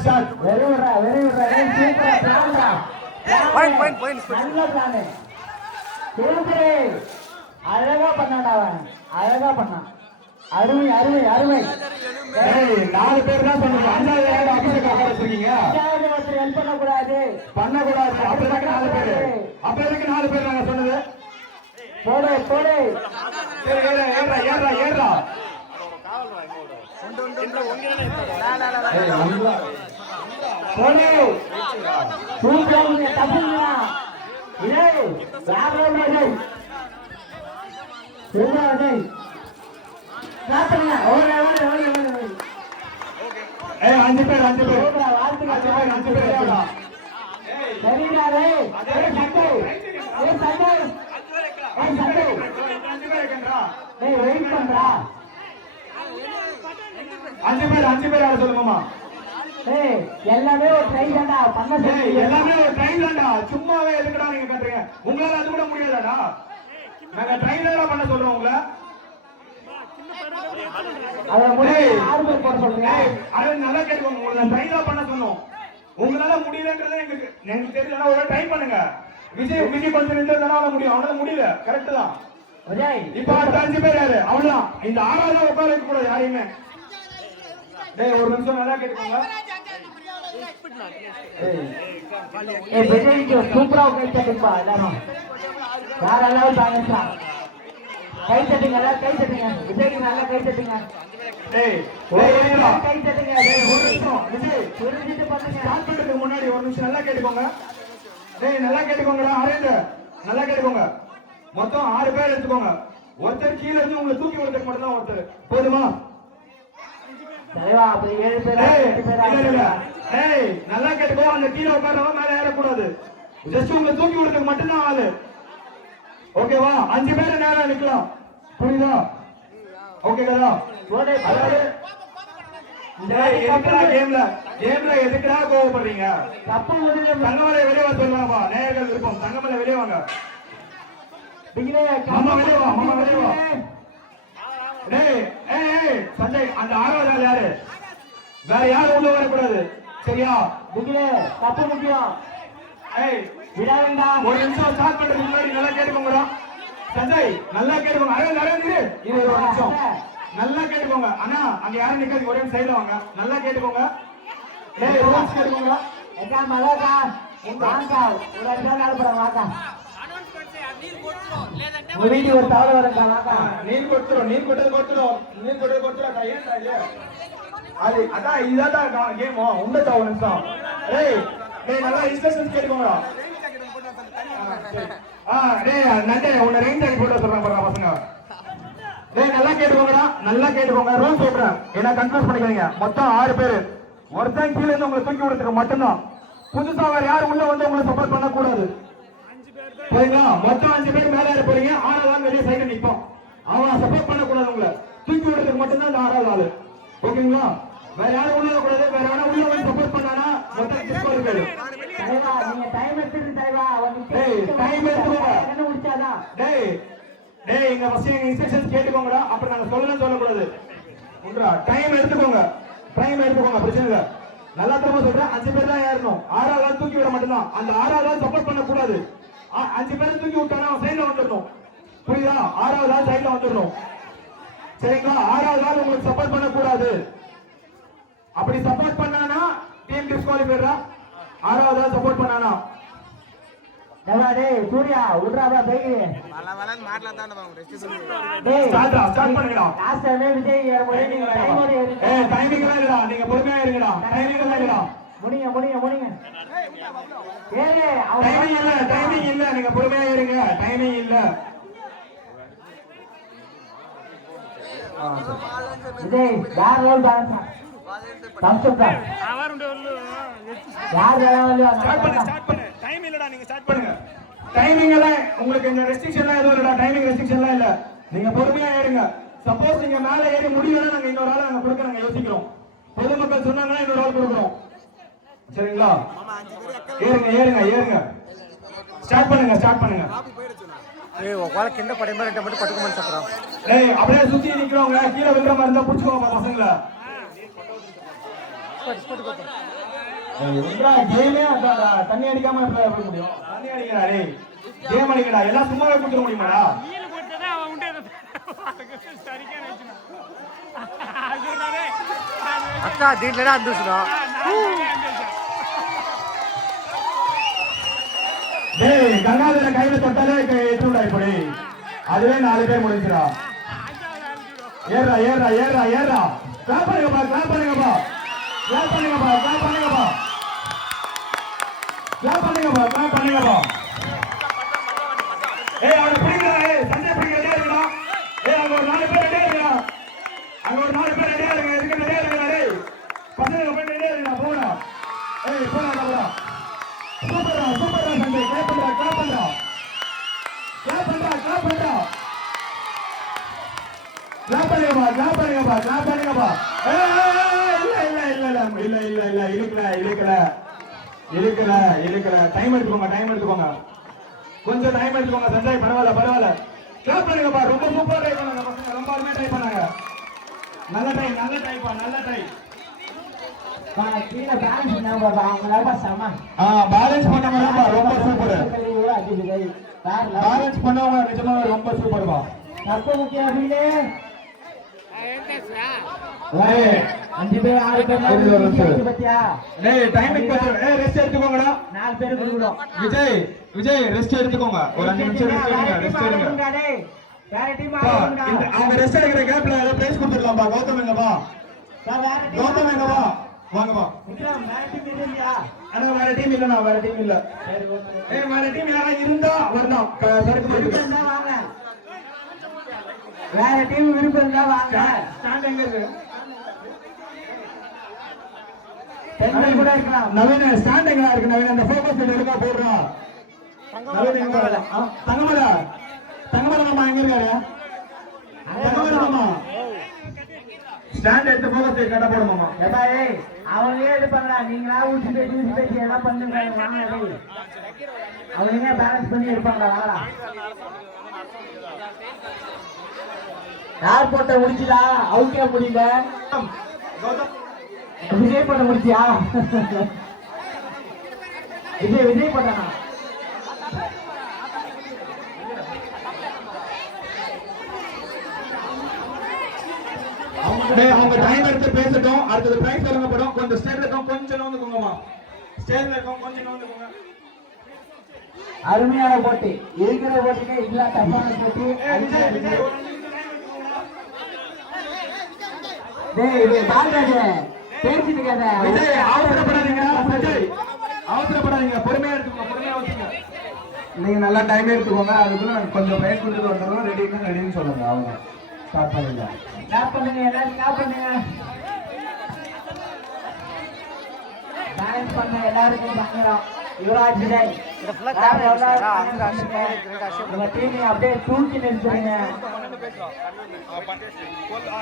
Very விடுறா very விடுறா சூப்பரா பிளான்டா Point, point, point. நல்ல பிளான் சூப்பரே அழகா பண்ணாடா அவன் அழகா பண்ணான் அருமை அருமை அருமை நாலு பேர் தான் சொன்னீங்க அஞ்சாவது யாரும் அப்படி உட்கார வச்சிருக்கீங்க அஞ்சாவது ஒருத்தர் ஹெல்ப் பண்ணக்கூடாது பண்ணக்கூடாது அப்ப எதுக்கு நாலு பேர் அப்ப நாலு பேர் நாங்க சொன்னது போடு போடு ஏறா ஏறா ஏறா ஏறா ஏய், நல்லா. போடு சூப்பரா நீங்க தப்புங்களா இதே யாரோ டேய் அஞ்சு பேர் அஞ்சு பேர் சூப்பரா வாழ்த்துக்கள் அஞ்சு பேர் அஞ்சு பேர் ஏறா. சரிடா டேய் ஏய் சண்டை ஏய் சண்டை ஏய் சண்டை அஞ்சு பேர் இருக்கேன்டா. டேய் வெயிட் பண்றா அஞ்சு பேர் அஞ்சு பேர் யார சொல்லுங்கம்மா எல்லாமே ஒரு ட்ரை தான்டா பண்ண எல்லாமே ஒரு ட்ரைன் தான்டா சும்மாவே எதுக்குடா நீங்க பண்றீங்க உங்களால அது கூட முடியாதாடா நாங்க ட்ரைனரா பண்ண சொல்றோம் உங்களை உங்களால முடியலன்றது எங்களுக்கு எனக்கு தெரியல ஒரு ட்ரை பண்ணுங்க. விஜய் விஜய் நின்றதுனால முடியும். அவனால முடியல. கரெக்ட் தான். இப்ப அஞ்சு பேர் யாரு? அவ்வளவுதான். இந்த ஆறாவது உட்கார வைக்க கூடாது யாரையுமே? டேய் ஒரு நிமிஷம் நல்லா கேட்டுக்கோங்க. சூப்பரா கை தட்டுப்பா எல்லாரும்? வேற லெவல் பேலன்ஸ்டா கை தட்டுங்க எல்லாம் கை தட்டுங்க. விஜய்க்கு நல்லா கை தட்டுங்க. கை தட்டுங்க ஒரு நிமிஷம். விஜய் ஸ்டார்ட் பண்றதுக்கு முன்னாடி ஒரு நிமிஷம் நல்லா கேட்டுக்கோங்க. டேய் நல்லா கேட்டுக்கோங்கடா அரேந்து நல்லா கேட்டுக்கோங்க. மொத்தம் ஆறு பேர் எடுத்துக்கோங்க. ஒருத்தர் கீழ இருந்து உங்களை தூக்கி விடுறதுக்கு மட்டும் தான் ஒருத்தர். போதுமா? நல்லா கேட்டுக்கோ. அந்த கீழ உட்கார்றவங்க மேல ஏறக்கூடாது. ஜஸ்ட் உங்களை தூக்கி விடுறதுக்கு மட்டும் தான் ஆளு. ஓகேவா? அஞ்சு பேர் நேரம் நிக்கலாம். புரியுதா? ஓகே கதா அதாவது எதுக்குடா? கேம்ல கேம்ல எதுக்குடா கோவப்படுறீங்க? தப்பு தங்கமலை வெளியே வர சொல்லலாமா நேயர்கள் விருப்பம். தங்கமலை வெளியே வாங்க. மாமா வெளியே வா மாமா வெளியே வா. டேய் ஏய் ஏய் சஞ்சய் அந்த ஆறாவது ஆள் யாரு? வேற யாரும் உள்ள வரக்கூடாது. சரியா? பிகிலே தப்பு முக்கியம். ஏய் விட வேண்டாம் ஒரு நிமிஷம் ஸ்டார்ட் பண்றதுக்கு முன்னாடி நல்லா கேட்டுக்கோங்கடா. சஞ்சய் நல்லா கேட்டுக்கோங்க. ஒரு நிமிஷம். நல்லா கேட்டுக்கோங்க. அண்ணா அங்க யாரும் நிக்காதீங்க. ஒரே சைடுல வாங்க. நல்லா கேட்டுக்கோங்க. டேய் ரூல்ஸ் கேட்டுக்கோங்க எக்கா மலக்கா எங்க வாங்கா ஒரு அஞ்சு நாள் அனுப்புறேன் வாக்கா தவறு வருங்கா வாக்கா நீர் கொடுத்துரும் நீர் கொட்டது கொடுத்துரும் நீர் கொட்டது கொடுத்துரும் ஏன்டா இது அது அதான் இதான் கேம் உண்டதா ஒரு நிமிஷம் ஏய் டேய் நல்லா இன்ஸ்ட்ரக்ஷன்ஸ் கேட்டுக்கோங்கடா டேய் நண்டே உன்னை ரெயின் ஜாக்கெட் போட்டு சொல்றேன் பாருங்க பசங்க டேய் நல்லா கேட்டுக்கோங்கடா நல்லா கேட்டுக்கோங்க ரூல் சொல்றேன் என்ன கன்ஃபியூஸ் பண்ணிக்காதீங்க மொத்தம் ஆறு பேர் ஒருத்தன் கீழ இருந்து உங்களை தூக்கி விடுறதுக்கு மட்டும்தான் புதுசா வேற யாரும் உள்ள வந்து உங்களை சப்போர்ட் பண்ண கூடாது சரிங்களா மொத்தம் அஞ்சு பேர் மேல ஏற போறீங்க. ஆறாவது வெளியே சைடு நிப்போம். அவன் சப்போர்ட் பண்ண கூடாது உங்களை. தூக்கி விடுறதுக்கு மட்டும்தான் இந்த ஆறாவது ஆளு. ஓகேங்களா? வேற யாரும் உள்ள கூடாது வேற யாரும் உள்ள வந்து சப்போர்ட் பண்ணானா மொத்தம் தலைவா நீங்க டைம் எடுத்துட்டு தலைவா. டேய், time எடுத்துக்கோங்க. என்ன முடிச்சாதான் டேய் டேய் எங்க ஃபர்ஸ்ட் எங்க இன்ஸ்ட்ரக்ஷன்ஸ் கேட்டுக்கோங்கடா. அப்புறம் நாங்க சொல்லணும் சொல்லக்கூடாது. உண்டா டைம் எடுத்துக்கோங்க. டைம் எடுத்துக்கோங்க பிரச்சனை இல்ல. நல்லா திரும்ப சொல்றேன். அஞ்சு பேர் தான் ஏறணும். ஆறாவது ஆள் தூக்கி விட மட்டும்தான் அந்த ஆறாவது சப்போர்ட் பண்ண கூடாது அ- அஞ்சு பேரை தூக்கி விட்டானா அவன் சைடுல வந்துடணும் புரியுதா ஆறாவது ஆள் சைடுல வந்துடணும் சரிங்களா ஆறாவது ஆள் உங்களுக்கு சப்போர்ட் பண்ண கூடாது அப்படி சப்போர்ட் பண்ணானா டீம் டிஸ்குவாலிஃபைடா ஆறாவது ஆள் சப்போர்ட் பண்ணானா டேய் சூர்யா விட்றாதா போய் வள வளன்னு மாட்டலாம் தான் ரெஸ்ட் சொல்லு டேய் ஸ்டார்ட் ஸ்டார்ட் பண்ணுங்கடா லாஸ்ட் டைமே விஜய் ஏறும்போது நீங்க டைமோட ஏ ஏறி டைமிங் நீங்க பொறுமையா இருங்கடா டைமிங் முடிங்க முடிங்க முடிங்க டைமிங் இல்ல டைமிங் இல்ல நீங்க பொறுமையா இருங்க டைமிங் இல்ல. விஜய் யார் ரோல் டான்ஸ் யார் வேணாலும் ஸ்டார்ட் பண்ணு ஸ்டார்ட் பண்ணு. டைம் இல்லடா நீங்க ஸ்டார்ட் பண்ணுங்க. டைமிங் எல்லாம் உங்களுக்கு இந்த ரெஸ்ட்ரிக்ஷன் எல்லாம் எதுவும் இல்லடா டைமிங் ரெஸ்ட்ரிக்ஷன் எல்லாம் இல்ல. நீங்க பொறுமையா ஏறுங்க சப்போஸ் நீங்க மேல ஏறி முடியலன்னா நாங்க இன்னொரு ஆளை நாங்க கொடுக்க நாங்க யோசிக்கிறோம். பொதுமக்கள் சொன்னாங்கன்னா இன்னொரு ஆள் கொடுக்குறோம். சரிங்களா? ஏறுங்க ஏறுங்க ஏறுங்க. ஸ்டார்ட் பண்ணுங்க ஸ்டார்ட் பண்ணுங்க. ஏய் உங்கள கிண்ட படைமா ரெட்ட மட்டும் பட்டுக்குமா சக்கரம் ஏய் அப்படியே சுத்தி நிக்கிறவங்க கீழே விழுற மாதிரி இருந்தா புடிச்சுக்கோங்க தண்ணி அடிக்காம எப்படி அடிக்கடா எல்லாம் சும்மாவே குடிக்க முடியுமாடா? அக்கா தீட்லடா அந்துசுடா டேய் கங்காதர கையில தொட்டாலே எட்டுடா இப்படி அதுவே நாலு பேர் முடிஞ்சிடா. ஏறா ஏறா ஏறா ஏறா கிளாப் பண்ணுங்கப்பா கிளாப் பண்ணுங்கப்பா. கிளாப் பண்ணுங்கப்பா கிளாப் பண்ணுங்கப்பா. கிளாப் பண்ணுங்கப்பா கிளாப் பண்ணுங்கப்பா. ஏய் அவனை பிடிக்கிறா ஏய் சண்டை பிடிக்க ரெடியா இருக்கா ஏய் அங்க ஒரு நாலு பேர் ரெடியா இருக்கா அங்க ஒரு நாலு பேர் ரெடியா இருக்கா இதுக்கு ரெடியா இருக்கா டேய். பசங்க போய் ரெடியா இருக்கா போடா. ஏய் போடா போடா சூப்பரா சூப்பரா சண்டை கிளாப் பண்றா கிளாப் பண்றா கிளாப் பண்றா கிளாப் பண்றா கிளாப் பண்ணுங்கப்பா கிளாப் பண்ணுங்கப்பா கிளாப் பண்ணுங்கப்பா இல்ல இல்ல இல்ல இல்ல இல்ல இல்ல இல்ல இழுக்கல இழுக்கல. இழுக்கல இழுக்கல. டைம் எடுத்துக்கோங்க டைம் எடுத்துக்கோங்க. கொஞ்சம் டைம் எடுத்துக்கோங்க சஞ்சய் பரவாயில்ல பரவாயில்ல. கிளாப் பண்ணுங்கப்பா ரொம்ப சூப்பரா ட்ரை பண்ணாங்க பசங்க ரொம்ப அருமையா ட்ரை பண்ணாங்க. நல்ல டைம் நல்ல டைப்பா நல்ல டைம் பா, கீழே பேலன்ஸ் பண்ணவங்க ரொம்ப சூப்பர். பேலன்ஸ் பண்ணவங்க நிஜமாவே ரொம்ப அப்படின்னு ஏய் அஞ்சு பேர் ஆறு பேர் இது ஒரு நிமிஷம். பத்தியா? டேய் டைமிங் கொஞ்சம் ஏய் ரெஸ்ட் எடுத்துக்கோங்கடா. நாலு பேர் கொடுக்குறோம் விஜய் விஜய் ரெஸ்ட் எடுத்துக்கோங்க. ஒரு அஞ்சு நிமிஷம் ரெஸ்ட் எடுங்க ரெஸ்ட் எடுங்க. வேற டீம் பா, இந்த அவங்க ரெஸ்ட் எடுக்கிற கேப்ல ஏதோ பிரைஸ் கௌதம் வேற கௌதம் வாங்கப்பா விக்ரம் வேற டீம் இல்லையா? ஆனா வேற டீம் இல்லண்ணா வேற டீம் இல்ல. ஏய் வேற டீம் யாரா இருந்தா வாங்க. வேற டீம் விருப்பம் இருந்தா வாங்க. ஸ்டாண்ட் எங்க இருக்கு? கூட இருக்கலாம். நவீன ஸ்டாண்ட் எங்க இருக்கு நவீன? அந்த ஃபோக்கஸ் எடுக்கா போடுறா நவீன எங்க வர தங்கமல. தங்கமல மாமா எங்க இருக்காரு? தங்கமல மாமா. ஸ்டாண்ட் எடுத்து ஃபோக்கஸ் கட்ட போடு மாமா. ஏப்பா ஏய் அவங்களே பண்ணல நீங்களா ஊசி பேசி ஊசி பேசி எல்லாம் பண்ணுங்க வாங்க டேய் அவங்க பேலன்ஸ் பண்ணி இருப்பாங்களா யார் போட்ட முடிச்சுடா அவுக்கே முடியல. விஜய் போட்ட முடிச்சியா விஜய் விஜய் போட்டானா அவங்க டைம் எடுத்து பேசட்டும். அடுத்தது பிரைஸ் வழங்கப்படும். கொஞ்சம் ஸ்டேஜ்ல இருக்கோம் கொஞ்சம் நோந்துக்கோங்கம்மா ஸ்டேஜ்ல இருக்கோம் கொஞ்சம் நோந்துக்கோங்க அருமையான போட்டி. இருக்கிற போட்டிக்கு இல்ல தப்பான போட்டி. டேய் இது பாருங்க பேசிட்டு இருக்காத. விஜய் அவசரப்படாதீங்க விஜய். அவசரப்படாதீங்க. பொறுமையா எடுத்துக்கோங்க பொறுமையா வச்சுங்க நீங்க நல்லா டைம் எடுத்துக்கோங்க. அதுக்குள்ள கொஞ்சம் பிரைஸ் கொடுத்துட்டு ரெடின்னு ரெடின்னு சொல்லுங்க. அவங்க ஸ்டார்ட் பண்ணுங்க பண்ணுங்க எல்லாரும் கிளாப் பண்ணுங்க. பேலன்ஸ் பண்ண எல்லாருக்கும் சங்கடம். யுவராஜ் விஜய் இது full ஆ camera வச்சுட்டாரா? அங்க அரிசி, மேல ரெண்டு அரிசி உங்க டீம் அப்படியே தூக்கி நிறுத்துறீங்க.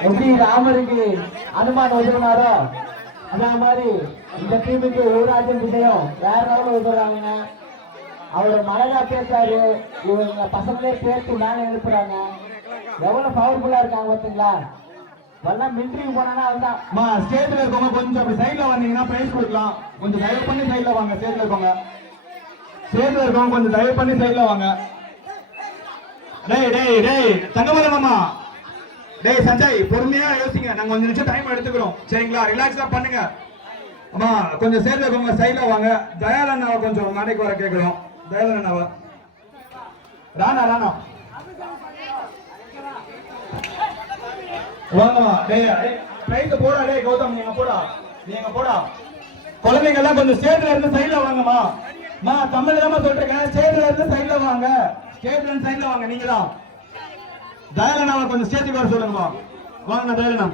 எப்படி ராமருக்கு அனுமான் ஒதுக்குனாரோ அதே மாதிரி இந்த டீமுக்கு யுவராஜன் விஜயம் வேற லெவலில் ஒதுக்குறாங்க அவர் மழகா பேசுறாரு. இவங்க பசங்களே பேசி மேலே எழுப்புறாங்க. எவ்வளவு பவர்ஃபுல்லா இருக்காங்க பாத்தீங்களா? எல்லாம் மிலிட்ரிக்கு போனாங்கன்னா அதுதான் மா ஸ்டேஜ்ல இருக்கவங்க கொஞ்சம் அப்படி சைடுல வந்தீங்கன்னா பிரைஸ் கொடுக்கலாம். கொஞ்சம் தயவு பண்ணி சைடுல வாங்க ஸ்டேஜ்ல இருக்கவங்க. ஸ்டேஜ்ல இருக்கவங்க கொஞ்சம் தயவு பண்ணி சைடுல வாங்க. டேய் டேய் டேய் தங்கமலை டேய் சஞ்சய் பொறுமையா யோசிங்க. நாங்க கொஞ்சம் நிமிஷம் டைம் எடுத்துக்கிறோம். சரிங்களா? ரிலாக்ஸா பண்ணுங்க. அம்மா கொஞ்சம் சேர்ந்து இருக்கவங்க சைடில் வாங்க. தயாலண்ணாவை கொஞ்சம் மேடைக்கு வர கேட்கிறோம் தயாலண்ணாவை ராணா ராணா. வாங்கம்மா. டேய் போடா டேய் கௌதம் நீங்க போடா. நீங்க போடா. குழந்தைங்க எல்லாம் கொஞ்சம் ஸ்டேஜ்ல இருந்து சைட்ல வாங்கம்மா. மா தமிழ்ல தான் சொல்றேன் ஸ்டேஜ்ல இருந்து சைட்ல வாங்க. ஸ்டேஜ்ல இருந்து வாங்க நீங்க தான் தயாலனாவை கொஞ்சம் ஸ்டேஜுக்கு வர சொல்லுங்கம்மா. வாங்க தயாலனா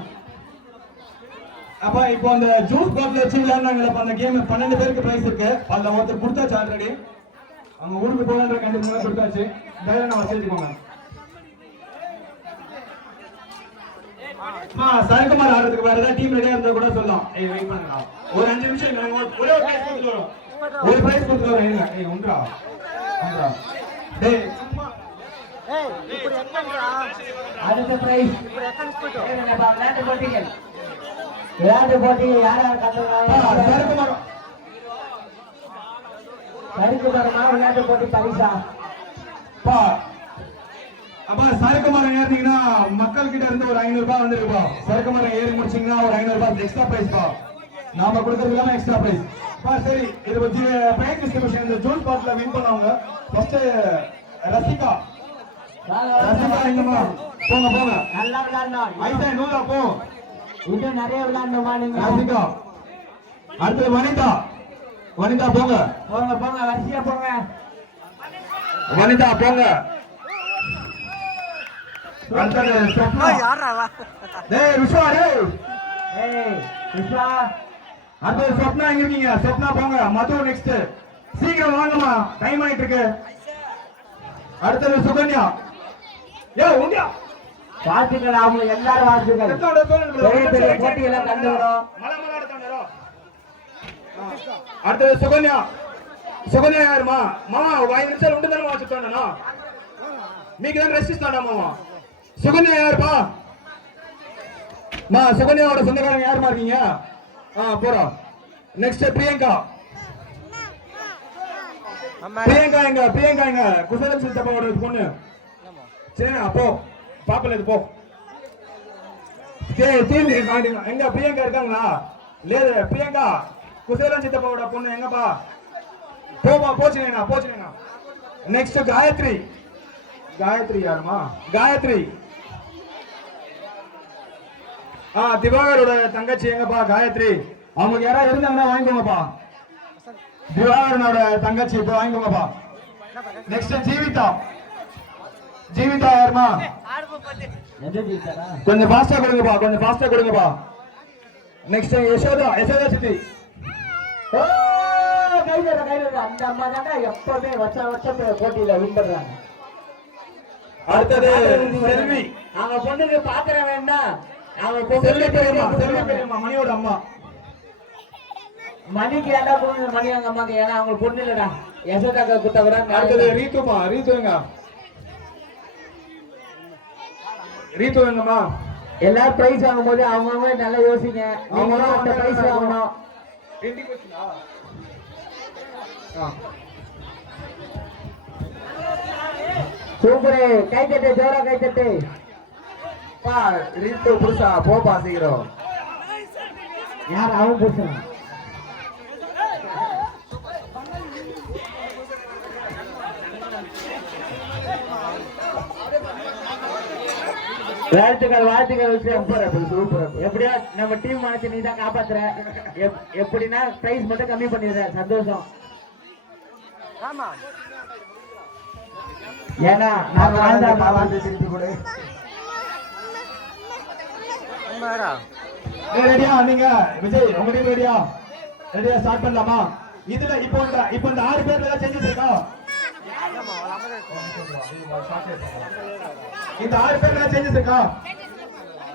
அப்ப இப்போ அந்த ஜூஸ் பாட்டில் வச்சு விளையாடுனாங்கல்ல அந்த கேம் பன்னெண்டு பேருக்கு பிரைஸ் இருக்கு. அதுல ஒருத்தர் கொடுத்தாச்சு ஆல்ரெடி அவங்க ஊருக்கு போகலான்ற கண்டிப்பாக கொடுத்தாச்சு. தயாலனா சேர்த்துக்கோங்க. சரக்குமார் ஆடுறதுக்கு வேற ஏதாவது டீம் ரெடியா இருந்தா கூட சொல்லலாம். ஏய் வெயிட் பண்ணுங்க ஒரு அஞ்சு நிமிஷம் நாங்க ஒரு- ஒரே ஒரு பிரைஸ் கொடுத்து வரோம் ஒரு பிரைஸ் கொடுத்து வரோம் இருங்க. ஏய் ஒன்றா ஒன்றா டேய் சும்மா. அடுத்த பிரைஸ் விளையாட்டு போட்டிகள். விளையாட்டு போட்டிகள் யார் யார் கத்துறாங்க சரக்குமார் தரமா விளையாட்டு போட்டி பரிசா? பா அப்பா சரக்கு மரம் ஏறினீங்கன்னா மக்கள் கிட்ட இருந்து ஒரு ஐநூறு ரூபாய் வந்திருக்குப்பா சரக்கு மரம் ஏறி முடிச்சீங்கன்னா ஒரு ஐநூறு ரூபாய் எக்ஸ்ட்ரா பிரைஸ் பா. நாம கொடுக்கறது இல்லாம எக்ஸ்ட்ரா பிரைஸ் பா சரி இது வச்சு பிரைஸ் டிஸ்ட்ரிபியூஷன் இந்த ஜூன் பார்ட்ல வின் பண்ணவங்க ஃபர்ஸ்ட் ரசிகா. ரசிகா எங்கம்மா போங்க போங்க. நல்லா விளையாடணும் ஐசா நூறா போ. இன்னும் நிறைய விளையாடணுமா நீங்க? ரசிகா. அடுத்தது வனிதா. வனிதா போங்க. போங்க போங்க வரிசையா போங்க. வனிதா போங்க. அடுத்தது சொப்னா யாரா வா டேய் விஸ்வா டேய் ஏய் விஸ்வா அடுத்தது சொப்னா எங்க இருக்கீங்க சொப்னா போங்க மது நெக்ஸ்ட் சீக்கிரம் வாங்கம்மா டைம் ஆயிட்டு இருக்கு அடுத்தது சுகன்யா ஏ உண்டியா வாழ்த்துக்கள் அவங்க எல்லாரும் வாழ்த்துக்கள் பெரிய பெரிய போட்டியெல்லாம் கண்டுக்கிறோம் அடுத்தது சுகன்யா சுகன்யா யாருமா மாமா ఒక ఐదు నిమిషాలు ఉంటుందని మా చెప్తాను మీకు ఏదైనా రెస్ట్ ఇస్తాడా మామ சுகன்யா யாருப்பா மா சுகன்யாவோட சொந்தக்காரங்க யாருமா இருக்கீங்க? ஆ போறோம் நெக்ஸ்ட் பிரியங்கா. பிரியங்கா எங்க பிரியங்கா எங்க? குசலம் சித்தப்பாவோட பொண்ணு. சரி அப்போ பாப்பல இது போ. எங்க பிரியங்கா இருக்காங்களா? லேது பிரியங்கா குசேலம் சித்தப்பாவோட பொண்ணு எங்கப்பா? போமா போச்சுனேனா போச்சுனேண்ணா. நெக்ஸ்ட் காயத்ரி. காயத்ரி யாருமா? காயத்ரி. திவாகரோட தங்கச்சி எங்கப்பா? காயத்ரி. அவங்க யாராவது இருந்தாங்கன்னா வாங்கிக்கோங்கப்பா. திவாகரனோட தங்கச்சி இப்போ வாங்கிக்கோங்கப்பா. நெக்ஸ்ட் ஜீவிதா. ஜீவிதா யாருமா? கொஞ்சம் ஃபாஸ்டா கொடுங்கப்பா கொஞ்சம் ஃபாஸ்டா கொடுங்கப்பா. நெக்ஸ்ட் யசோதா யசோதா சித்தி. கைதற கைதற அந்த அம்மா தானே எப்பவுமே வருஷ வருஷம் போ- போட்டியில வின் பண்றாங்க அடுத்தது செல்வி. அவங்க பொண்ணுக்கு பாத்திரம் வேண்டாம் செல்வி பெரியம்மா செல்வி பெரியம்மா மணியோட அம்மா. மணிக்கு ஏண்டா பொண்ணு? மணி அவங்க அம்மாக்கு ஏன்னா அவங்க பொண்ணு இல்லடா. யசோதாக்கா அடுத்தது ரீத்துமா ரீத்து எங்கம்மா? எல்லாரும் பிரைஸ் வாங்கும் போது அவங்கவுங்க நல்லா யோசிங்க. அவங்களும் அந்த பிரைஸ் வாங்கணும். சூப்பரு. கை தட்டு ஜோரா கை தட்டு பா ரீத்து புதுசா போப்பா சீக்கிரம். யார் அவன் புருஷன்? வாழ்த்துக்கள் வாழ்த்துக்கள் சூப்பர் சூப்பர் எப்படியோ நம்ம டீம் மனசு நீ தான் காப்பாத்துற? எப்- எப்படின்னா பிரைஸ் மட்டும் கம்மி பண்ணிடுற சந்தோஷம். ஆமா. ஏன்னா நாங்க வாழ்ந்தா வாழ்ந்து திருப்பி கொடு அம்மாடா ரெடியா நீங்க விஜய் உங்க டீம் ரெடியா ரெடியா ஸ்டார்ட் பண்ணலாமா? இதுல இப்போ இந்த இப்போ இந்த ஆறு பேர்ல ஏதாவது சேஞ்சஸ் இருக்கா? இந்த ஆறு பேர்ல சேஞ்சஸ் இருக்கா?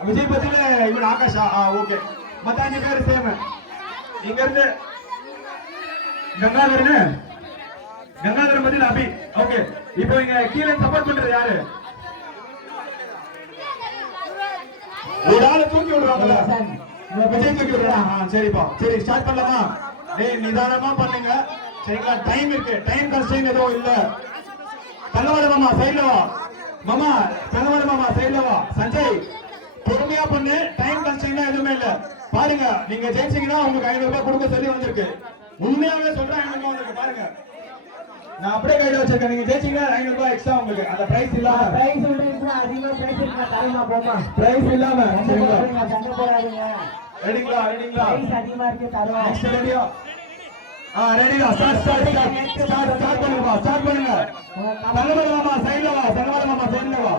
விஜய் பத்தில இவன் ஆகாஷா? ஆ ஓகே மத்த அஞ்சு பேர் சேம் இங்க இருந்து கங்காதரன்? கங்காதரன் பதில் அபி ஓகே இப்போ இங்க கீழே சப்போர்ட் பண்றது யாரு? ஒரு ஆளை தூக்கி விடுறாங்கல்ல விஜய் தூக்கி விடுறா ஆ சரிப்பா சரி ஸ்டார்ட் பண்ணலாமா? டேய் நிதானமா பண்ணுங்க. சரிங்களா? டைம் இருக்கு. டைம் கன்ஸ்ட்ரெயின் எதுவும் இல்ல. தங்கவாட மாமா. சைடுல வா. மாமா தங்கவாட மாமா. சைடுல வா. சஞ்சய் பொறுமையா பண்ணு. டைம் கன்ஸ்ட்ரெயின் எதுவுமே இல்ல. பாருங்க நீங்க ஜெயிச்சீங்கன்னா உங்களுக்கு ஐநூறு ரூபாய் கொடுக்க சொல்லி வந்திருக்கு. உண்மையாவே சொல்றேன் ஐநூறு ரூபாய் வந்திருக்கு. பாருங்க. நான் அப்படியே கையில வச்சிருக்கேன் நீங்க ஜெயிச்சீங்க ஐநூறு ரூபாய் எக்ஸ்ட்ரா உங்களுக்கு அந்த பிரைஸ் இல்லாம பிரைஸ் விட்டுருச்சுன்னா அதிகமா பிரைஸ் இருக்கா தலைமா போமா பிரைஸ் இல்லாம சண்டை சரிங்களா போடாதீங்க சண்டை போடாதீங்க ரெடிங்களா ரெடிங்களா பிரைஸ் அதிகமா இருக்கு தருவோம் நெக்ஸ்ட் ரெடியா ஆ ரெடியா start start start start start பண்ணுங்க ஸ்டார்ட் பண்ணுங்க தங்கமலை மாமா சைடுல வா தங்கமலை மாமா சைடுல வா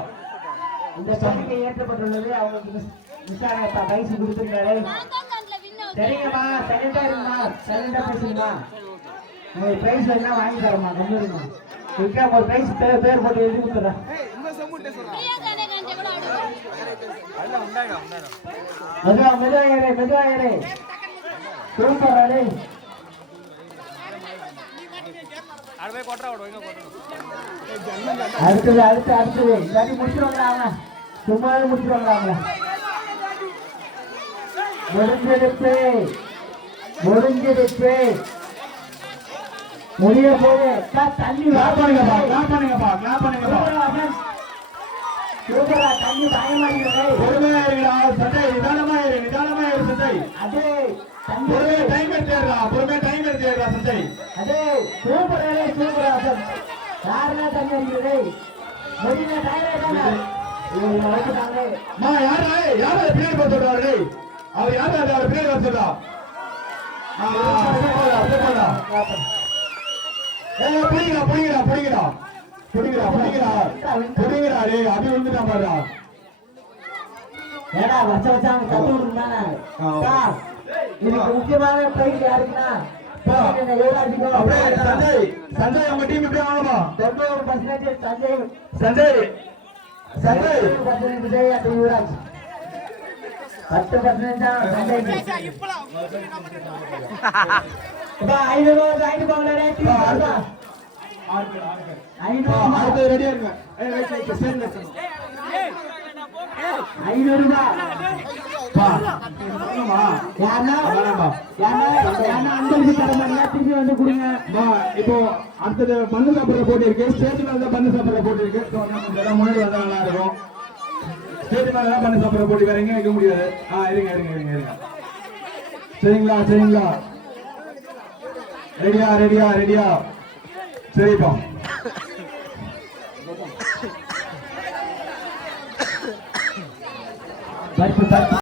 இந்த பணிக்கு ஏற்றப்பட்டுள்ளது அவங்களுக்கு விசாரணை பரிசு கொடுத்துருக்காரு சரிங்கம்மா சைலண்டா இருங்கம்மா சைலண்டா பேசுங்கம்மா உங்களுக்கு பிரைஸ் வேணா வாங்கி தரமா வருங்க விக்ரம் ஒரு பிரைஸ் பேர் பேர் போட்டு எழுதி கொடுத்துறேன் மெதுவா மெதுவா ஏறு மெதுவா ஏறு. சூப்பர் அடே அடுத்தது அடுத்து அடுத்தது. இல்லாட்டி முடிச்சிருவாங்க அவன்? சும்மாவே முடிச்சிருவாங்க அவங்கள முடிஞ்சிருச்சு முடிஞ்சிருச்சு முடிய போது தண்ணி கிளாப் பண்ணுங்கப்பா கிளாப் பண்ணுங்கப்பா கிளாப் பண்ணுங்கப்பா. சூப்பரா தண்ணி பயமாடிக்கிறேன் பொறுமையா இருங்கடா சட்டை. நிதானமா இரு நிதானமா இரு சட்டை. அதே பொறுமையா டைம் எடுத்துடா பொறுமையா டைம் எடுத்துடா சட்டை. அதே சூப்பரே சூப்பரா யாருன்னா தண்ணி அடிக்கிறது? முடிஞ்ச டயரே தானே? இவங்க வளர்த்துட்டாங்க மா யாரா யாரா பின்னாடி டேய்? அவர் யாரா பின்னாடி புடிங்கடா புடிங்கடா புடிங்கடா புடிங்கடா புடிங்கடா புடிங்கடா டேய் அடி விழுந்துட்டா பாருடா. ஏடா வருஷம் அவங்க கத்து ஆ. இதுக்கு முக்கியமான பிரைஸ் யாருக்குன்னா? சஞ்சய் சஞ்சய். உங்க டீம் இப்படியே வாங்கம்மா தொண்ணூறு பர்சன்டேஜ் சஞ்சய். சஞ்சய். சஞ்சய். பர்சன்டேஜ் யுவராஜ் பத்து பர்சன்டேஜ் தான் சஞ்சய் ஐநூறு ஐநூறு. ஐநூறு இப்போ அடுத்தது மண்ணு சாப்பிடுற போட்டி இருக்கு. ஸ்டேஜ் மேல தான் பண்ணு சாப்பிடுற போட்டி இருக்கு. முன்னாடி வந்தா நல்லா இருக்கும். ஸ்டேஜ் மேல தான் பண்ணு சாப்பிடுற போட்டி வேற எங்கேயும் வைக்க முடியாது. ஆ இருங்க இருங்க இருங்க இருங்க. சரிங்களா சரிங்களா? ரெடியா ரெடியா ரெடியா. சரிப்பா. தற்பு தற்பு